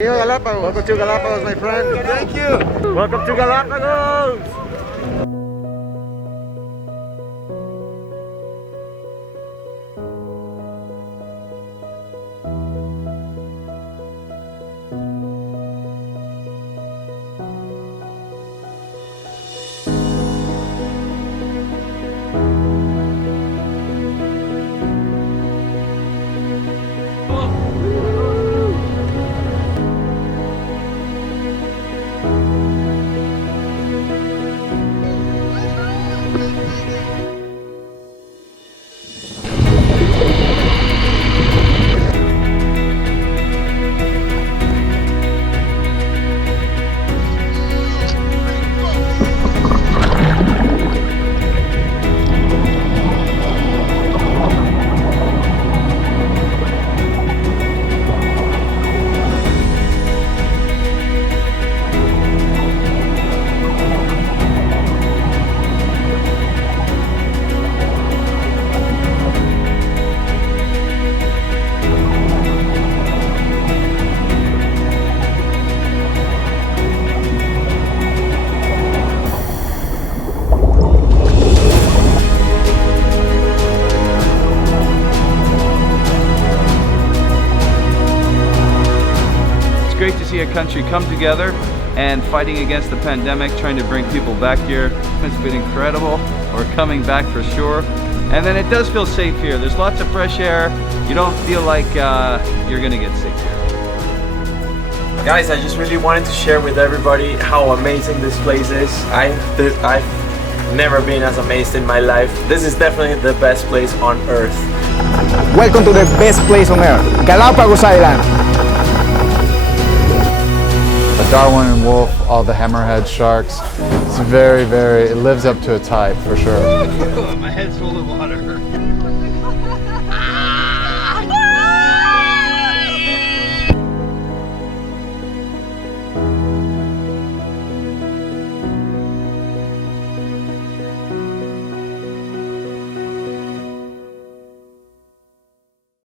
Yo, Galapagos. Welcome to Galapagos, my friend. Thank you. Welcome to Galapagos. Great to see a country come together and fighting against the pandemic, trying to bring people back here. It's been incredible. We're coming back for sure. And then it does feel safe here. There's lots of fresh air. You don't feel like you're gonna get sick here. Guys, I just really wanted to share with everybody how amazing this place is. I've never been as amazed in my life. This is definitely the best place on earth. Welcome to the best place on earth, Galapagos Island. The Darwin and wolf, all the hammerhead sharks. It's it lives up to its hype for sure. My head's full of water.